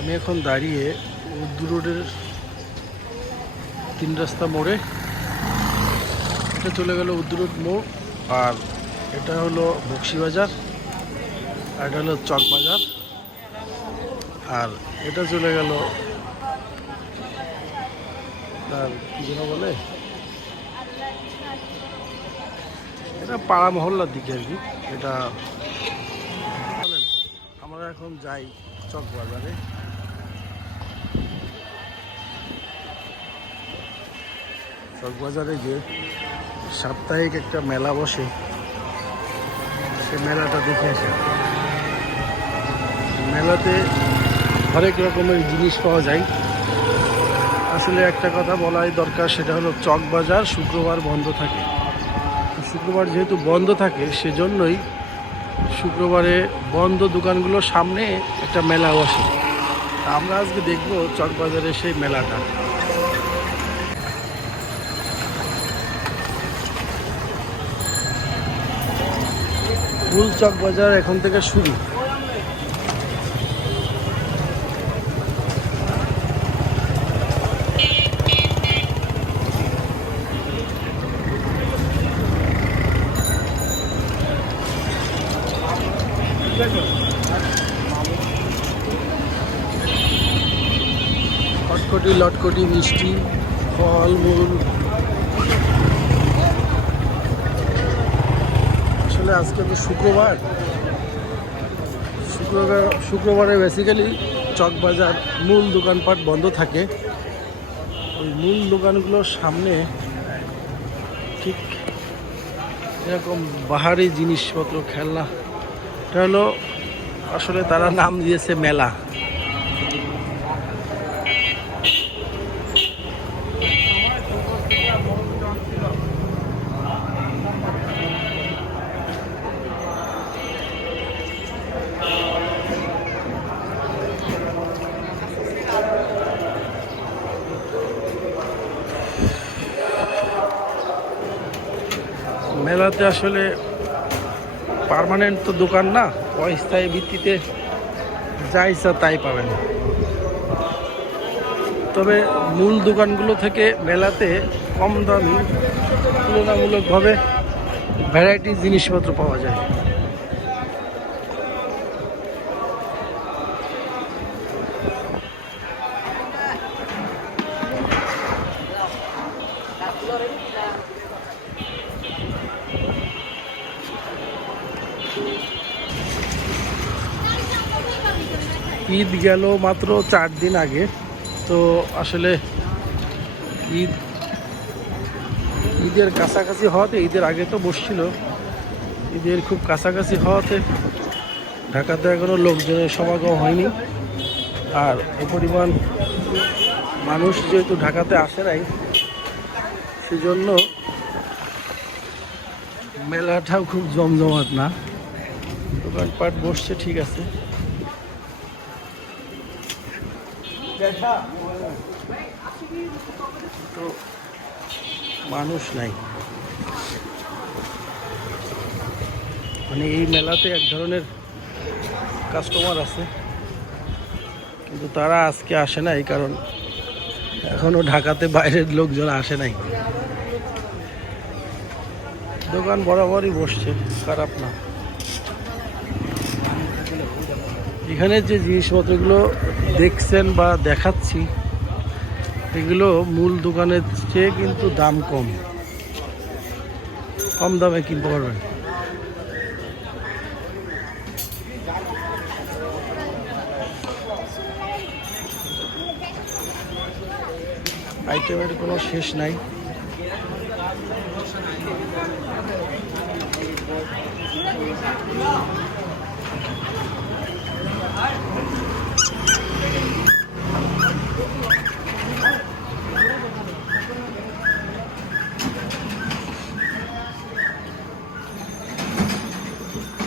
আমি এখন দাঁড়িয়ে উর্দু রোডের 3 রাস্তা মোড়ে। এটা চলে গেল উর্দু রোড মোড়, আর এটা হলো বক্সিবাজার, আর এটা হলো চকবাজার, আর এটা চলে গেল তার কি যেন বলে, এটা পাড়া মহল্লার দিকে আর কি। এটা বলেন, আমরা এখন যাই চকবাজারে। চকবাজারে যে সাপ্তাহিক একটা মেলা বসে, সে মেলাটা দেখে আসে। মেলাতে হরেক রকমের জিনিস পাওয়া যায়। আসলে একটা কথা বলাই দরকার, সেটা হলো চকবাজার শুক্রবার বন্ধ থাকে। শুক্রবার যেহেতু বন্ধ থাকে, সেজন্যই শুক্রবারে বন্ধ দোকানগুলোর সামনে একটা মেলা বসে। আমরা আজকে দেখব চকবাজারে সেই মেলাটা। ফুল চকবাজার এখন থেকে শুরু। খটখটি লটকটি মিষ্টি ফল মূল। আসলে আজকে তো শুক্রবারে বেসিক্যালি চকবাজার মূল দোকানপাট বন্ধ থাকে। ওই মূল দোকানগুলোর সামনে ঠিক এরকম বাহারি জিনিসপত্র, খেলনা, এটা হলো আসলে তারা নাম দিয়েছে মেলা। মেলাতে আসলে পার্মানেন্ট তো দোকান না, অস্থায়ী ভিত্তিতে যা ইচ্ছা তাই পাবেন। তবে মূল দোকানগুলো থেকে মেলাতে কম দামি তুলনামূলকভাবে ভ্যারাইটি জিনিসপত্র পাওয়া যায়। ঈদ গেল মাত্র 4 দিন আগে, তো আসলে ঈদের কাছাকাছি হওয়াতে, ঈদের আগে তো বসছিল, ঈদের খুব কাছাকাছি হওয়াতে ঢাকাতে এখনো লোকজনের সমাগম হয়নি। আর এ পরিমাণ মানুষ যেহেতু ঢাকাতে আসে নাই, সেজন্য মেলাটাও খুব জমজমাট না। দোকানপাট বসছে ঠিক আছে, তো মানুষ নাই। মানে এই মেলাতে এক ধরনের কাস্টমার আছে, কিন্তু তারা আজকে আসে নাই, কারণ এখনো ঢাকাতে বাইরের লোকজন আসে নাই। দোকান বরাবরই বসছে, খারাপ না। এখানে যে জিনিসপত্রগুলো দেখছেন বা দেখাচ্ছি, এগুলো মূল দোকানের চেয়ে কিন্তু দাম কম দামে কিনতে পারবেন। আইটেমের কোনো শেষ নাই।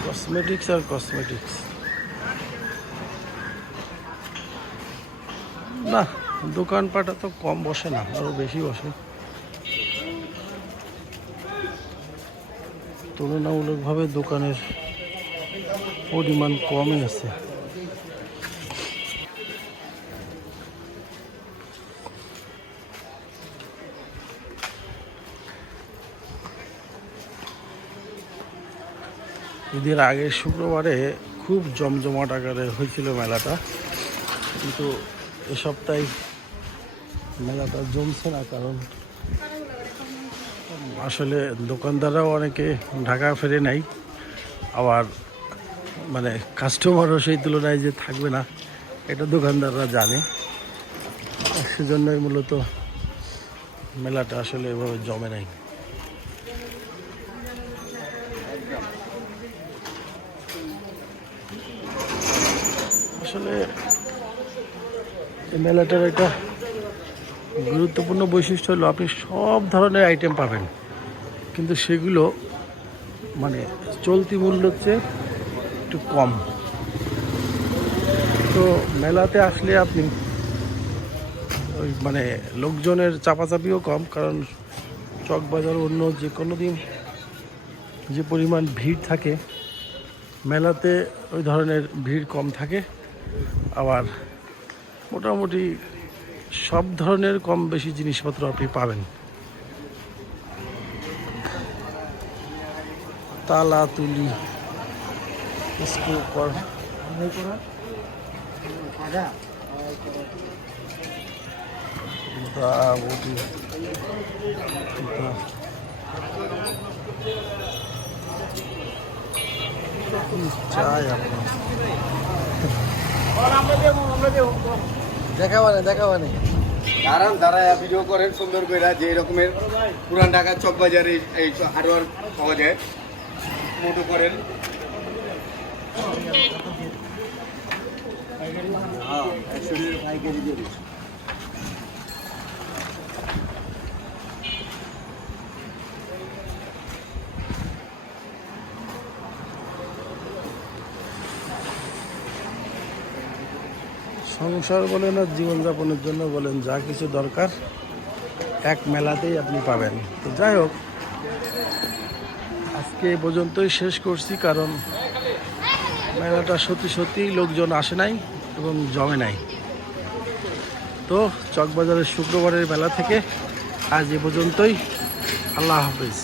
কসমেটিক্স আর কসমেটিক্স না, দোকানপাট তো কম বসে না, আরো বেশি বসে। তুলনামূলকভাবে দোকানের পরিমাণ কমই আছে। ঈদের আগের শুক্রবারে খুব জমজমাট আকারে হয়েছিল মেলাটা, কিন্তু এ সপ্তাহে মেলাটা জমছে না, কারণ আসলে দোকানদাররাও অনেকে ঢাকা ফেরে নাই, আবার মানে কাস্টমারও সেই তুলনায় যে থাকবে না এটা দোকানদাররা জানে। সেজন্যই মূলত মেলাটা আসলে এভাবে জমে নাই। আসলে এই মেলাটার একটা গুরুত্বপূর্ণ বৈশিষ্ট্য হলো আপনি সব ধরনের আইটেম পাবেন, কিন্তু সেগুলো মানে চলতি মূল্যের চেয়ে একটু কম। তো মেলাতে আসলে আপনি ওই মানে লোকজনের চাপাচাপিও কম, কারণ চকবাজার অন্য যে কোনো দিন যে পরিমাণ ভিড় থাকে মেলাতে ওই ধরনের ভিড় কম থাকে। আবার মোটামুটি সব ধরনের কম বেশি জিনিসপত্র আপনি পাবেন। তালা তুলি স্কুপার চাই আপনার দেখাবানে আরাম যারা ভিডিও করেন সুন্দর করে, যে রকমের পুরান ঢাকার চক বাজারে এই হার্ডওয়ার পাওয়া যায়, মোটো করেন। সংসার বলেন আর জীবনযাপনের জন্য বলেন, যা কিছু দরকার এক মেলাতেই আপনি পাবেন। তো যাই হোক, আজকে এ পর্যন্তই শেষ করছি, কারণ মেলাটা সত্যি লোকজন আসে নাই এবং জমে নাই। তো চকবাজারের শুক্রবারের মেলা থেকে আজ এ পর্যন্তই। আল্লাহ হাফেজ।